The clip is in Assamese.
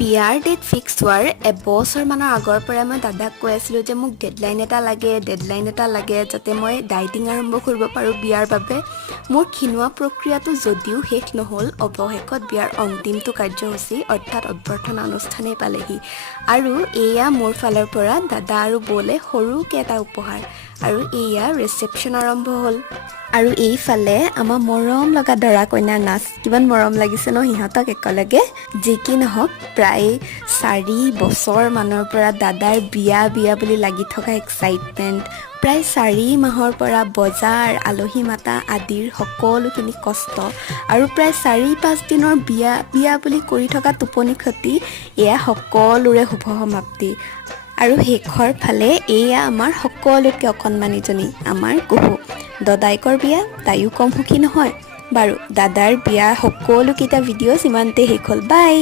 বিয়াৰ ডেট ফিক্স হোৱাৰ এবছৰমানৰ আগৰ পৰাই মই দাদাক কৈ আছিলোঁ যে মোক ডেডলাইন এটা লাগে যাতে মই ডাইটিং আৰম্ভ কৰিব পাৰোঁ বিয়াৰ বাবে। মোৰ ক্ষীণোৱা প্ৰক্ৰিয়াটো যদিও শেষ নহ'ল, অৱশেষত বিয়াৰ অন্তিমটো কাৰ্যসূচী অৰ্থাৎ অভ্যৰ্থনা অনুষ্ঠানেই পালেহি। আৰু এয়া মোৰ ফালৰ পৰা দাদা আৰু বৌলে সৰুকৈ এটা উপহাৰ। আৰু এয়া ৰিচেপশ্যন আৰম্ভ হ'ল। আৰু এইফালে আমাৰ মৰম লগা দৰা কইনাৰ নাচ, কিমান মৰম লাগিছে ন সিহঁতক একেলগে। যি কি নহওক, প্ৰায় 4 বছৰমানৰ পৰা দাদাৰ বিয়া বুলি লাগি থকা এক্সাইটমেণ্ট, প্ৰায় 4 মাহৰ পৰা বজাৰ, আলহী মাতা আদিৰ সকলোখিনি কষ্ট, আৰু প্ৰায় 4-5 দিনৰ বিয়া বুলি কৰি থকা টোপনি ক্ষতি, এয়া সকলোৰে শুভ সমাপ্তি। আৰু শেষৰ ফালে এয়া আমাৰ সকলোতকৈ অকণমানিজনী, আমাৰ কুহু। দদাইকৰ বিয়া, তাইও কম সুখী নহয়। বাৰু, দাদাৰ বিয়া সকলোকেইটা ভিডিঅ' ইমানতে শেষ হ'ল। বাই।